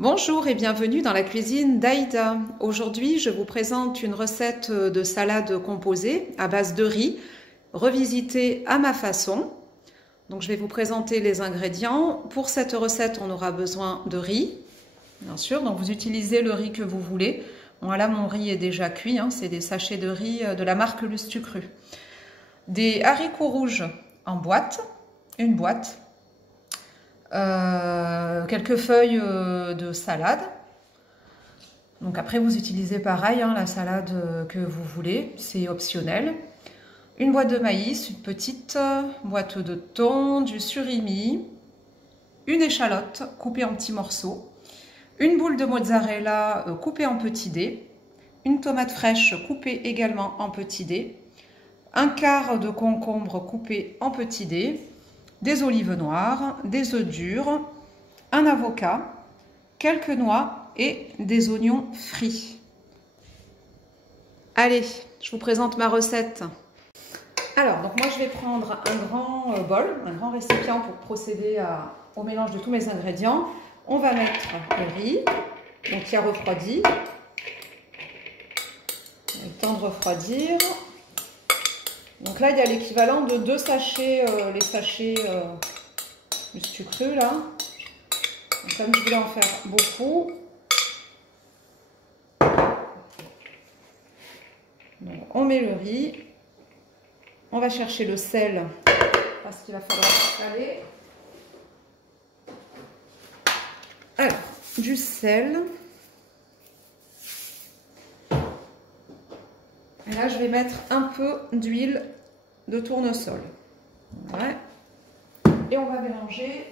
Bonjour et bienvenue dans la cuisine d'Aïda. Aujourd'hui, je vous présente une recette de salade composée à base de riz, revisitée à ma façon. Donc, je vais vous présenter les ingrédients. Pour cette recette, on aura besoin de riz, bien sûr. Donc, vous utilisez le riz que vous voulez. Bon, là, mon riz est déjà cuit. C'est des sachets de riz de la marque Lustucru. Des haricots rouges en boîte, une boîte. Quelques feuilles de salade. Donc après vous utilisez pareil la salade que vous voulez, c'est optionnel. Une boîte de maïs, une petite boîte de thon, du surimi, une échalote coupée en petits morceaux, une boule de mozzarella coupée en petits dés, une tomate fraîche coupée également en petits dés, un quart de concombre coupé en petits dés, des olives noires, des œufs durs, un avocat, quelques noix et des oignons frits. Allez, je vous présente ma recette. Alors, donc moi je vais prendre un grand bol, un grand récipient pour procéder au mélange de tous mes ingrédients. On va mettre le riz, donc qui a refroidi. On va le temps de refroidir. Donc là, il y a l'équivalent de 2 sachets, les sachets Lustucru là. Donc, comme je voulais en faire beaucoup, donc, on met le riz. On va chercher le sel parce qu'il va falloir saler. Alors, du sel. Et là, je vais mettre un peu d'huile de tournesol. Ouais. Et on va mélanger.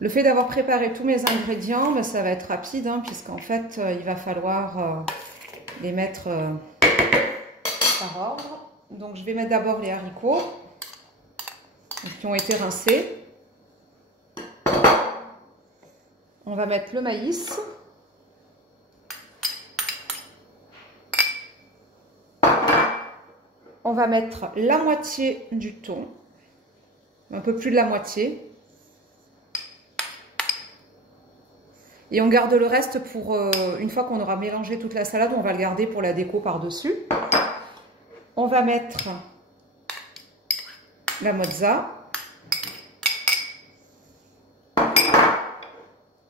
Le fait d'avoir préparé tous mes ingrédients, ça va être rapide, puisqu'en fait, il va falloir les mettre par ordre. Donc, je vais mettre d'abord les haricots qui ont été rincés. On va mettre le maïs. On va mettre la moitié du thon, un peu plus de la moitié. Et on garde le reste pour, une fois qu'on aura mélangé toute la salade, on va le garder pour la déco par-dessus. On va mettre la mozza.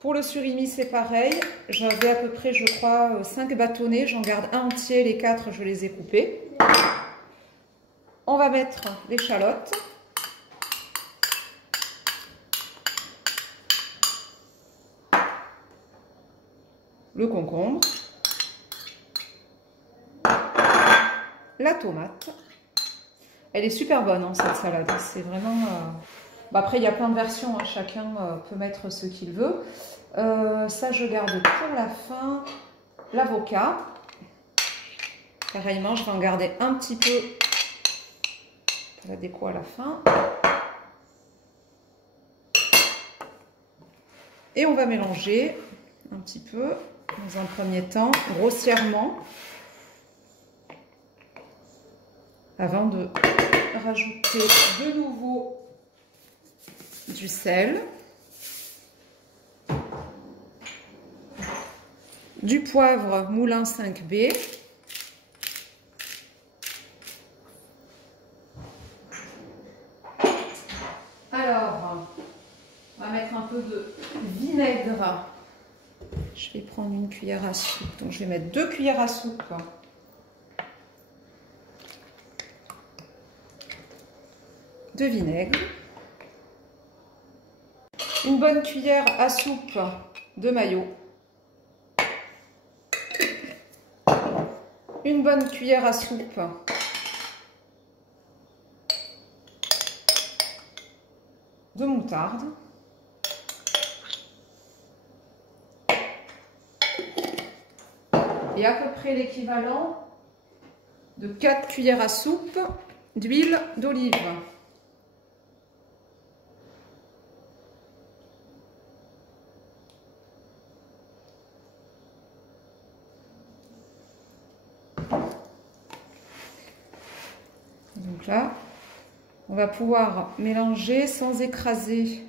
Pour le surimi, c'est pareil. J'avais à peu près, je crois, 5 bâtonnets. J'en garde un entier, les 4, je les ai coupés. On va mettre l'échalote. Le concombre. La tomate. Elle est super bonne, cette salade. C'est vraiment... après, il y a plein de versions. Chacun peut mettre ce qu'il veut. Ça, je garde pour la fin. L'avocat. Pareillement, je vais en garder un petit peu pour la déco à la fin. Et on va mélanger un petit peu, dans un premier temps, grossièrement, avant de rajouter de nouveau du sel, du poivre moulin 5B, alors on va mettre un peu de vinaigre. Je vais prendre une cuillère à soupe, donc je vais mettre 2 cuillères à soupe de vinaigre, une bonne cuillère à soupe de mayo, une bonne cuillère à soupe de moutarde, et à peu près l'équivalent de 4 cuillères à soupe d'huile d'olive. Donc là, on va pouvoir mélanger sans écraser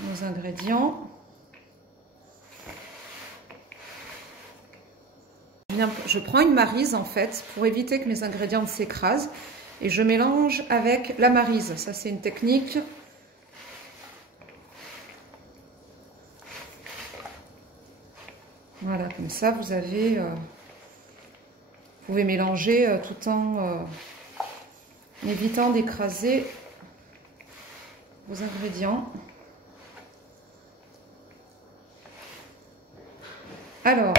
nos ingrédients. Je prends une maryse en fait pour éviter que mes ingrédients s'écrasent et je mélange avec la maryse. Ça c'est une technique. Voilà, comme ça vous avez, vous pouvez mélanger tout en évitant d'écraser vos ingrédients. Alors,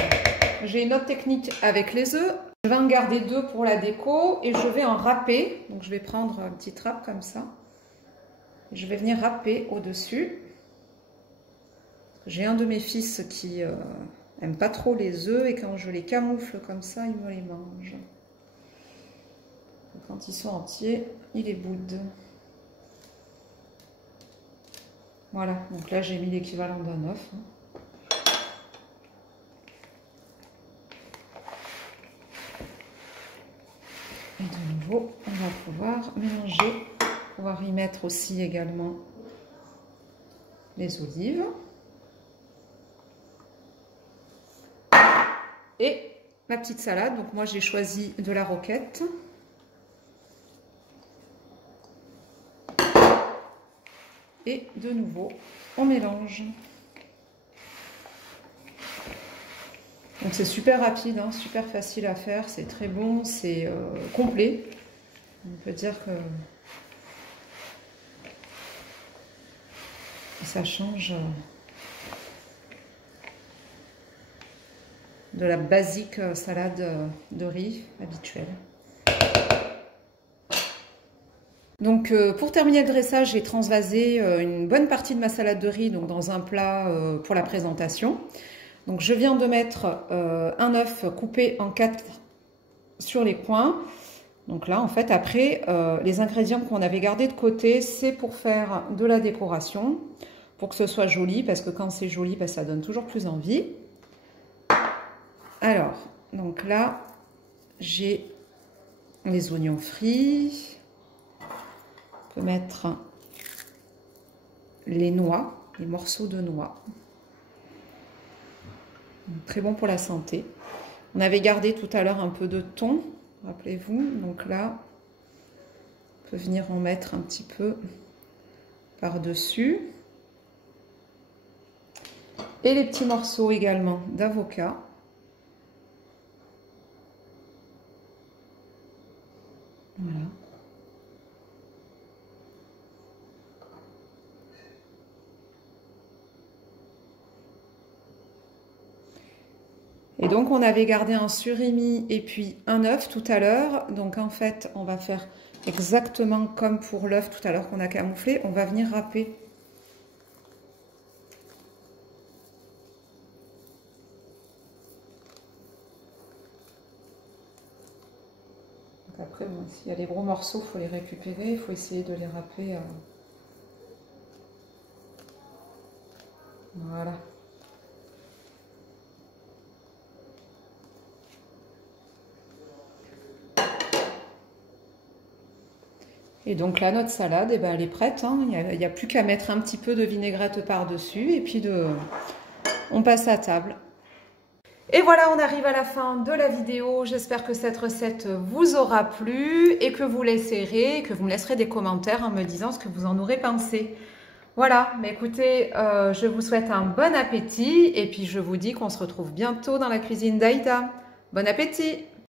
j'ai une autre technique avec les œufs. Je vais en garder 2 pour la déco et je vais en râper. Donc je vais prendre un petit râpe comme ça. Je vais venir râper au-dessus. J'ai un de mes fils qui aime pas trop les œufs et quand je les camoufle comme ça, il me les mange. Quand ils sont entiers, il les boude. Voilà, donc là j'ai mis l'équivalent d'un œuf. Et de nouveau, on va pouvoir mélanger, pouvoir y mettre aussi également les olives. Et ma petite salade, donc moi j'ai choisi de la roquette. Et de nouveau, on mélange. Donc c'est super rapide, hein, super facile à faire, c'est très bon, c'est complet. On peut dire que ça change de la basique salade de riz habituelle. Donc pour terminer le dressage, j'ai transvasé une bonne partie de ma salade de riz donc dans un plat pour la présentation. Donc je viens de mettre un œuf coupé en 4 sur les coins. Donc là en fait après les ingrédients qu'on avait gardés de côté, c'est pour faire de la décoration, pour que ce soit joli, parce que quand c'est joli, ben, ça donne toujours plus envie. Alors, donc là j'ai les oignons frits. On peut mettre les noix, les morceaux de noix. Très bon pour la santé. On avait gardé tout à l'heure un peu de thon, rappelez-vous. Donc là, on peut venir en mettre un petit peu par-dessus. Et les petits morceaux également d'avocat. Voilà. Et donc on avait gardé un surimi et puis un œuf tout à l'heure. Donc en fait on va faire exactement comme pour l'œuf tout à l'heure qu'on a camouflé. On va venir râper. Donc après bon, s'il y a les gros morceaux, il faut les récupérer. Il faut essayer de les râper. Voilà. Et donc là, notre salade, eh ben, elle est prête. Hein. Il n'y a plus qu'à mettre un petit peu de vinaigrette par-dessus et puis on passe à table. Et voilà, on arrive à la fin de la vidéo. J'espère que cette recette vous aura plu et que vous l'essayerez, que vous me laisserez des commentaires en me disant ce que vous en aurez pensé. Voilà, mais écoutez, je vous souhaite un bon appétit et puis je vous dis qu'on se retrouve bientôt dans la cuisine d'Aïda. Bon appétit!